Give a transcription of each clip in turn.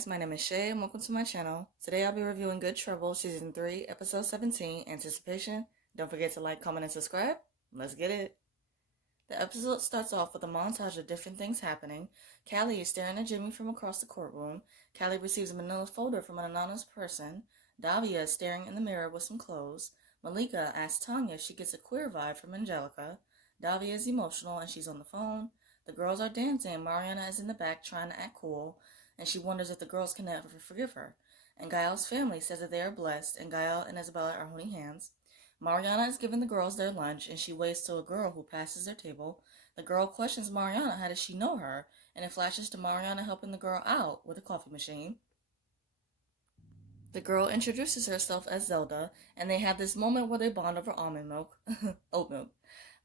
guys, my name is Shay and welcome to my channel. Today I'll be reviewing Good Trouble Season 3, Episode 17, Anticipation. Don't forget to like, comment, and subscribe. Let's get it. The episode starts off with a montage of different things happening. Callie is staring at Jimmy from across the courtroom. Callie receives a manila folder from an anonymous person. Davia is staring in the mirror with some clothes. Malika asks Tanya if she gets a queer vibe from Angelica. Davia is emotional and she's on the phone. The girls are dancing and Mariana is in the back trying to act cool, and she wonders if the girls can ever forgive her. And GAEL's family says that they are blessed, and GAEL and Isabella are holding hands. Mariana is giving the girls their lunch, and she waits to a girl who passes their table. The girl questions Mariana how does she know her, and it flashes to Mariana helping the girl out with a coffee machine. The girl introduces herself as Zelda, and they have this moment where they bond over almond milk, oat milk.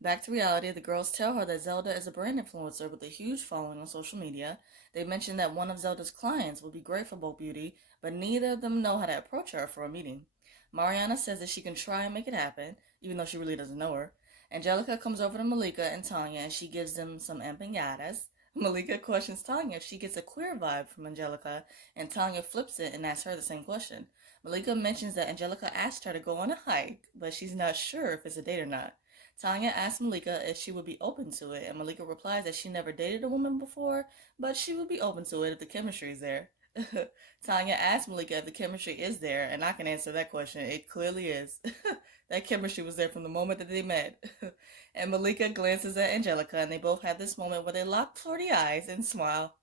Back to reality, the girls tell her that Zelda is a brand influencer with a huge following on social media. They mention that one of Zelda's clients would be great for Bold Beauty, but neither of them know how to approach her for a meeting. Mariana says that she can try and make it happen, even though she really doesn't know her. Angelica comes over to Malika and Tanya, and she gives them some empanadas. Malika questions Tanya if she gets a queer vibe from Angelica, and Tanya flips it and asks her the same question. Malika mentions that Angelica asked her to go on a hike, but she's not sure if it's a date or not. Tanya asks Malika if she would be open to it, and Malika replies that she never dated a woman before, but she would be open to it if the chemistry is there. Tanya asks Malika if the chemistry is there, and I can answer that question. It clearly is. That chemistry was there from the moment that they met. And Malika glances at Angelica, and they both have this moment where they lock flirty eyes and smile.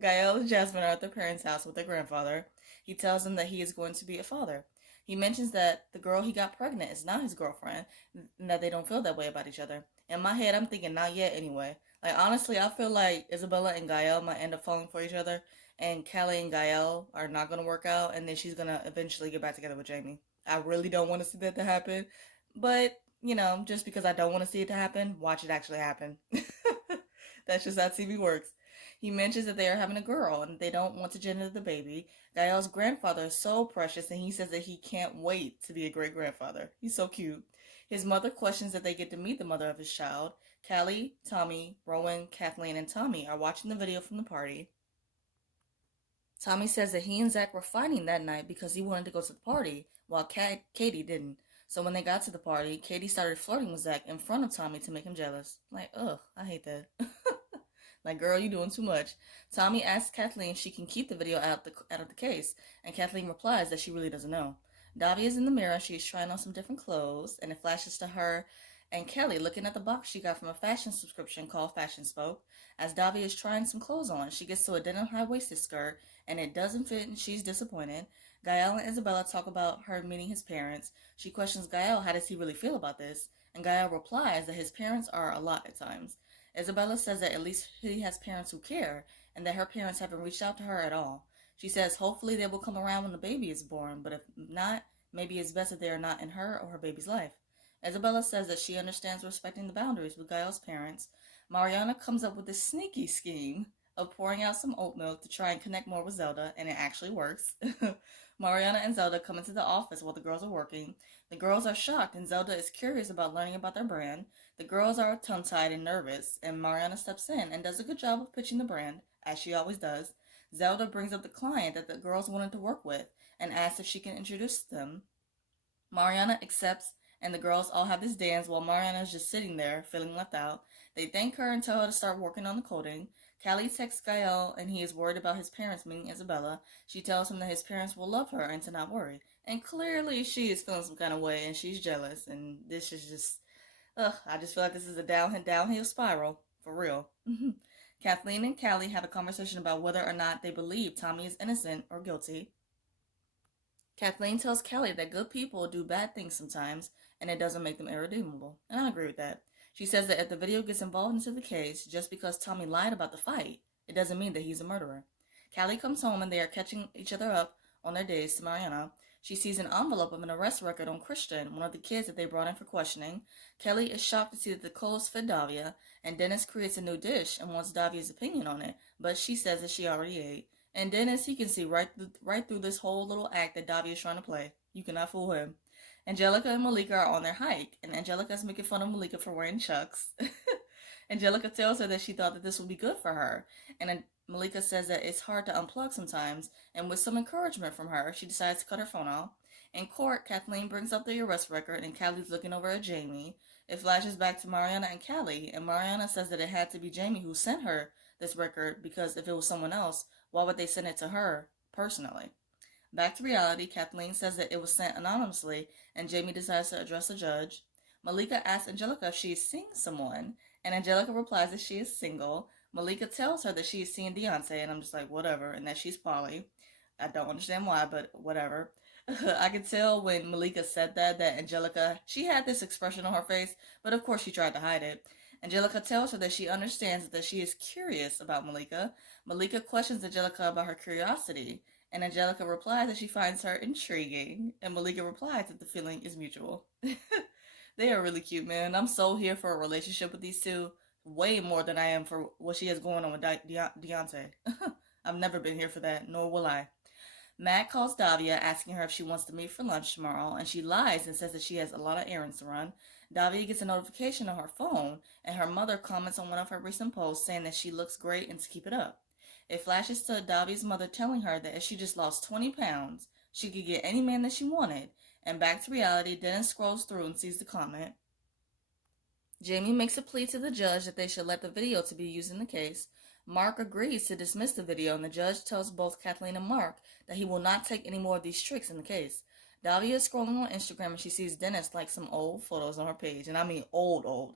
GAEL and Jasmine are at their parents' house with their grandfather. He tells them that he is going to be a father. He mentions that the girl he got pregnant is not his girlfriend, and that they don't feel that way about each other. In my head, I'm thinking not yet anyway. Like, honestly, I feel like Isabella and GAEL might end up falling for each other, and Callie and GAEL are not going to work out, and then she's going to eventually get back together with Jamie. I really don't want to see that to happen, but, you know, just because I don't want to see it to happen, watch it actually happen. That's just how TV works. He mentions that they are having a girl and they don't want to gender the baby. GAEL's grandfather is so precious, and he says that he can't wait to be a great-grandfather. He's so cute. His mother questions that they get to meet the mother of his child. Callie, Tommy, Rowan, Kathleen, and Tommy are watching the video from the party. Tommy says that he and Zach were fighting that night because he wanted to go to the party, while Katie didn't. So when they got to the party, Katie started flirting with Zach in front of Tommy to make him jealous. Like, ugh, I hate that. Like, girl, you doing too much. Tommy asks Kathleen if she can keep the video out of the case, and Kathleen replies that she really doesn't know. Davia is in the mirror. She's trying on some different clothes, and it flashes to her and Kelly looking at the box she got from a fashion subscription called Fashion Spoke. As Davia is trying some clothes on, she gets to a denim high-waisted skirt, and it doesn't fit, and she's disappointed. GAEL and Isabella talk about her meeting his parents. She questions GAEL how does he really feel about this, and GAEL replies that his parents are a lot at times. Isabella says that at least he has parents who care, and that her parents haven't reached out to her at all. She says hopefully they will come around when the baby is born, but if not, maybe it's best that they are not in her or her baby's life. Isabella says that she understands respecting the boundaries with GAEL's parents. Mariana comes up with this sneaky scheme of pouring out some oat milk to try and connect more with Zelda, and it actually works. Mariana and Zelda come into the office while the girls are working. The girls are shocked, and Zelda is curious about learning about their brand. The girls are tongue-tied and nervous, and Mariana steps in and does a good job of pitching the brand, as she always does. Zelda brings up the client that the girls wanted to work with and asks if she can introduce them. Mariana accepts, and the girls all have this dance while Mariana is just sitting there, feeling left out. They thank her and tell her to start working on the coding. Callie texts GAEL, and he is worried about his parents meeting Isabella. She tells him that his parents will love her and to not worry. And clearly she is feeling some kind of way, and she's jealous, and this is just... I just feel like this is a downhill spiral, for real. Kathleen and Callie have a conversation about whether or not they believe Tommy is innocent or guilty. Kathleen tells Callie that good people do bad things sometimes, and it doesn't make them irredeemable, and I agree with that. She says that if the video gets involved into the case, just because Tommy lied about the fight, it doesn't mean that he's a murderer. Callie comes home, and they are catching each other up on their days to Mariana. She sees an envelope of an arrest record on Christian, one of the kids that they brought in for questioning. Kelly is shocked to see that the clothes fit Davia, and Dennis creates a new dish and wants Davia's opinion on it, but she says that she already ate. And Dennis, he can see right through this whole little act that Davia is trying to play. You cannot fool him. Angelica and Malika are on their hike, and Angelica is making fun of Malika for wearing Chucks. Angelica tells her that she thought that this would be good for her, and Malika says that it's hard to unplug sometimes, and with some encouragement from her, she decides to cut her phone off. In court, Kathleen brings up the arrest record, and Callie's looking over at Jamie. It flashes back to Mariana and Callie, and Mariana says that it had to be Jamie who sent her this record because if it was someone else, why would they send it to her personally? Back to reality, Kathleen says that it was sent anonymously, and Jamie decides to address the judge. Malika asks Angelica if she is seeing someone, and Angelica replies that she is single. Malika tells her that she is seeing Deontay, and I'm just like, whatever, and that she's poly. I don't understand why, but whatever. I could tell when Malika said that Angelica, she had this expression on her face, but of course she tried to hide it. Angelica tells her that she understands that she is curious about Malika. Malika questions Angelica about her curiosity, and Angelica replies that she finds her intriguing, and Malika replies that the feeling is mutual. They are really cute, man. I'm so here for a relationship with these two, way more than I am for what she has going on with Deontay. I've never been here for that, nor will I. Matt calls Davia, asking her if she wants to meet for lunch tomorrow, and she lies and says that she has a lot of errands to run. Davia gets a notification on her phone, and her mother comments on one of her recent posts saying that she looks great and to keep it up. It flashes to Davia's mother telling her that if she just lost 20 pounds, she could get any man that she wanted. And back to reality, Dennis scrolls through and sees the comment. Jamie makes a plea to the judge that they should let the video to be used in the case. Mark agrees to dismiss the video, and the judge tells both Kathleen and Mark that he will not take any more of these tricks in the case. Davia is scrolling on Instagram and she sees Dennis like some old photos on her page, and I mean old.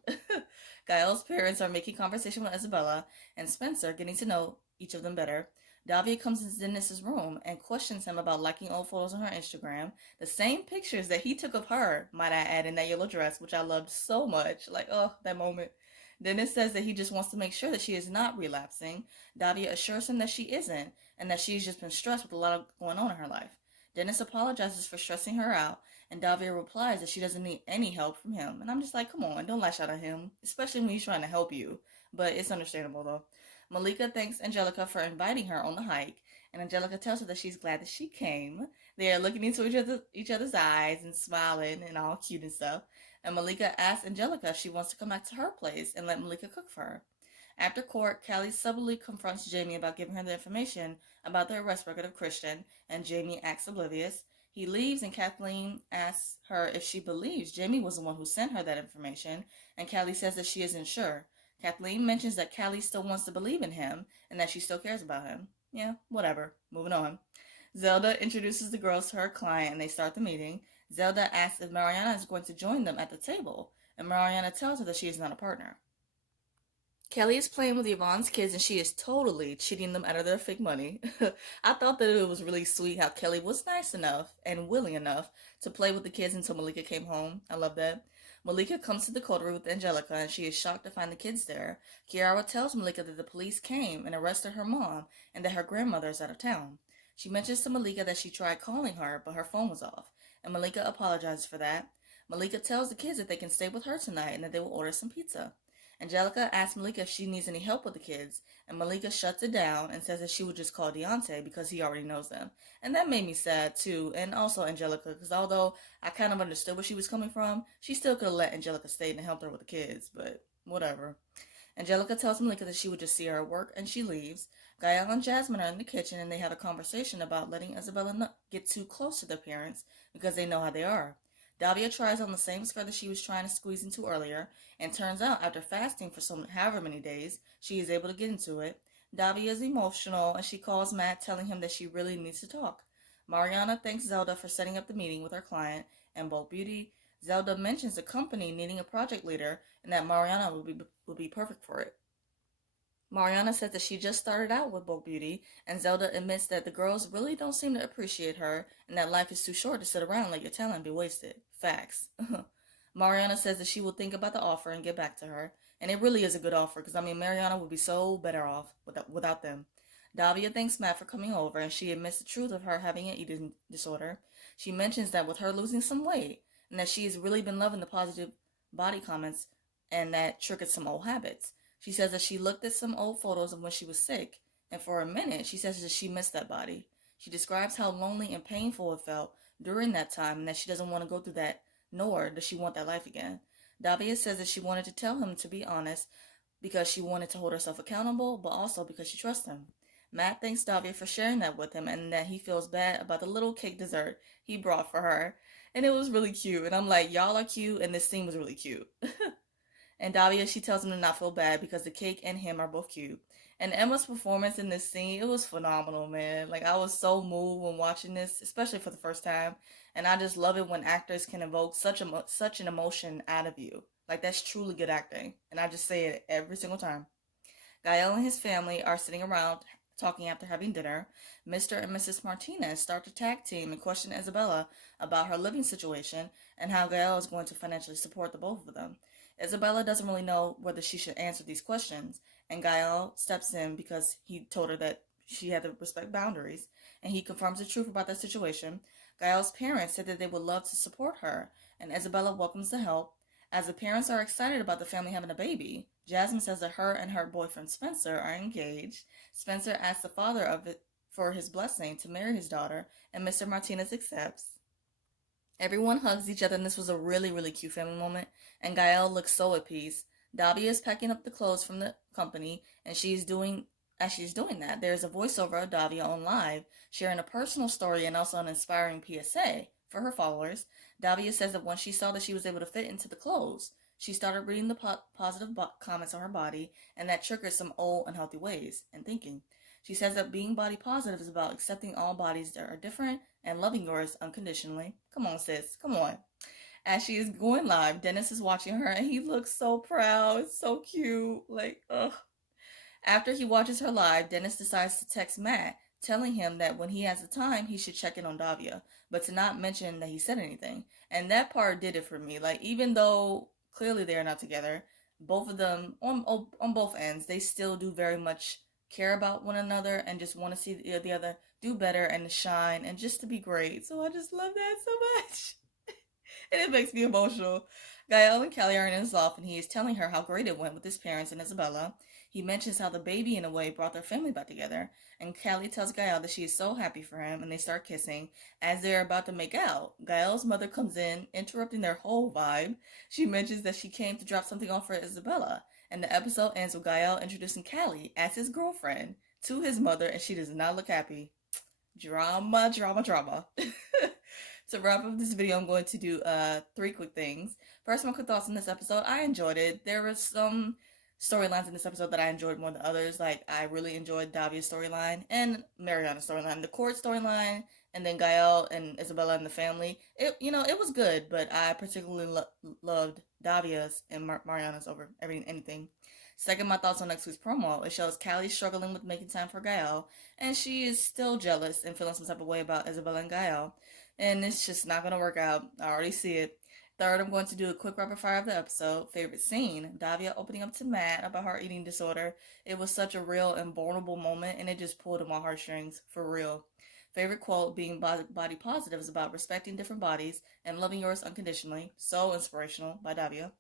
GAEL's parents are making conversation with Isabella and Spencer, getting to know each of them better. Davia comes into Dennis's room and questions him about liking old photos on her Instagram. The same pictures that he took of her, might I add, in that yellow dress, which I loved so much. Like, oh, that moment. Dennis says that he just wants to make sure that she is not relapsing. Davia assures him that she isn't, and that she's just been stressed with a lot going on in her life. Dennis apologizes for stressing her out, and Davia replies that she doesn't need any help from him. And I'm just like, come on, don't lash out at him, especially when he's trying to help you. But it's understandable, though. Malika thanks Angelica for inviting her on the hike, and Angelica tells her that she's glad that she came. They are looking into each other's eyes and smiling and all cute and stuff. And Malika asks Angelica if she wants to come back to her place and let Malika cook for her. After court, Callie subtly confronts Jamie about giving her the information about the arrest record of Christian, and Jamie acts oblivious. He leaves, and Kathleen asks her if she believes Jamie was the one who sent her that information, and Callie says that she isn't sure. Kathleen mentions that Callie still wants to believe in him and that she still cares about him. Yeah, whatever. Moving on. Zelda introduces the girls to her client and they start the meeting. Zelda asks if Mariana is going to join them at the table, and Mariana tells her that she is not a partner. Kelly is playing with Yvonne's kids and she is totally cheating them out of their fake money. I thought that it was really sweet how Kelly was nice enough and willing enough to play with the kids until Malika came home. I love that. Malika comes to the coterie with Angelica and she is shocked to find the kids there. Kiara tells Malika that the police came and arrested her mom and that her grandmother is out of town. She mentions to Malika that she tried calling her, but her phone was off, and Malika apologizes for that. Malika tells the kids that they can stay with her tonight and that they will order some pizza. Angelica asks Malika if she needs any help with the kids, and Malika shuts it down and says that she would just call Deontay because he already knows them. And that made me sad too, and also Angelica, because although I kind of understood where she was coming from, she still could have let Angelica stay and helped her with the kids, but whatever. Angelica tells Malika that she would just see her at work, and she leaves. Gael and Jasmine are in the kitchen, and they have a conversation about letting Isabella not get too close to their parents because they know how they are. Davia tries on the same skirt that she was trying to squeeze into earlier, and turns out after fasting for however many days, she is able to get into it. Davia is emotional, and she calls Matt, telling him that she really needs to talk. Mariana thanks Zelda for setting up the meeting with her client and Bulk Beauty. Zelda mentions the company needing a project leader, and that Mariana would be perfect for it. Mariana says that she just started out with Bulk Beauty, and Zelda admits that the girls really don't seem to appreciate her, and that life is too short to sit around let your talent be wasted. Facts. Mariana says that she will think about the offer and get back to her, and it really is a good offer, because Mariana would be so better off without them. Davia thanks Matt for coming over, and she admits the truth of her having an eating disorder. She mentions that with her losing some weight, and that she has really been loving the positive body comments, and that triggered some old habits. She says that she looked at some old photos of when she was sick, and for a minute, she says that she missed that body. She describes how lonely and painful it felt during that time, and that she doesn't want to go through that, nor does she want that life again. Davia says that she wanted to tell him to be honest, because she wanted to hold herself accountable, but also because she trusts him. Matt thanks Davia for sharing that with him and that he feels bad about the little cake dessert he brought for her. And it was really cute. And I'm like, y'all are cute, and this scene was really cute. And Davia, she tells him to not feel bad because the cake and him are both cute. And Emma's performance in this scene, it was phenomenal, man. Like, I was so moved when watching this, especially for the first time. And I just love it when actors can evoke such an emotion out of you. Like, that's truly good acting. And I just say it every single time. Gael and his family are sitting around talking after having dinner. Mr. and Mrs. Martinez start to tag team and question Isabella about her living situation and how Gael is going to financially support the both of them. Isabella doesn't really know whether she should answer these questions, and Gael steps in because he told her that she had to respect boundaries, and he confirms the truth about their situation. Gael's parents said that they would love to support her, and Isabella welcomes the help. As the parents are excited about the family having a baby, Jasmine says that her and her boyfriend Spencer are engaged. Spencer asks the father of it for his blessing to marry his daughter, and Mr. Martinez accepts. Everyone hugs each other, and this was a really, really cute family moment. And Gael looks so at peace. Davia is packing up the clothes from the company, and as she's doing that, there's a voiceover of Davia on live, sharing a personal story and also an inspiring PSA for her followers. Davia says that once she saw that she was able to fit into the clothes, she started reading the positive comments on her body, and that triggered some old unhealthy ways and thinking. She says that being body positive is about accepting all bodies that are different and loving yours unconditionally. Come on, sis. Come on. As she is going live, Dennis is watching her and he looks so proud. It's so cute. Like, ugh. After he watches her live, Dennis decides to text Matt, telling him that when he has the time, he should check in on Davia, but to not mention that he said anything. And that part did it for me. Like, even though clearly they are not together, both of them, on both ends, they still do very much care about one another and just want to see the other do better and shine and just to be great. So I just love that so much. And it makes me emotional. Gael and Callie are in his loft, and he is telling her how great it went with his parents and Isabella. He mentions how the baby, in a way, brought their family back together, and Callie tells Gael that she is so happy for him, and they start kissing. As they're about to make out, Gael's mother comes in, interrupting their whole vibe. She mentions that she came to drop something off for Isabella, and the episode ends with Gael introducing Callie as his girlfriend to his mother, and she does not look happy. Drama, drama, drama. To wrap up this video, I'm going to do 3 quick things. First, my quick thoughts on this episode. I enjoyed it. There were some storylines in this episode that I enjoyed more than others. Like, I really enjoyed Davia's storyline and Mariana's storyline. The court storyline, and then Gael and Isabella and the family. It was good, but I particularly loved Davia's and Mariana's over anything. Second, my thoughts on next week's promo. It shows Callie struggling with making time for Gael, and she is still jealous and feeling some type of way about Isabella and Gael. And it's just not going to work out. I already see it. Third, I'm going to do a quick rapid fire of the episode. Favorite scene, Davia opening up to Matt about her eating disorder. It was such a real and vulnerable moment, and it just pulled at my heartstrings, for real. Favorite quote, being body positive is about respecting different bodies and loving yours unconditionally. So inspirational, by Davia.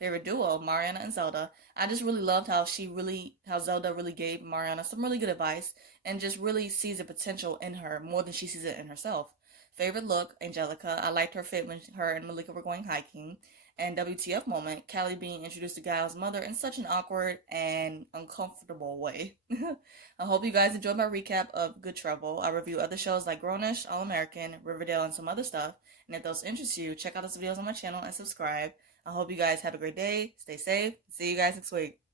Favorite duo, Mariana and Zelda. I just really loved how Zelda really gave Mariana some really good advice and just really sees the potential in her more than she sees it in herself. Favorite look, Angelica. I liked her fit when her and Malika were going hiking. And WTF moment, Callie being introduced to Gail's mother in such an awkward and uncomfortable way. I hope you guys enjoyed my recap of Good Trouble. I review other shows like Grownish, All American, Riverdale, and some other stuff. And if those interest you, check out those videos on my channel and subscribe. I hope you guys have a great day. Stay safe. See you guys next week.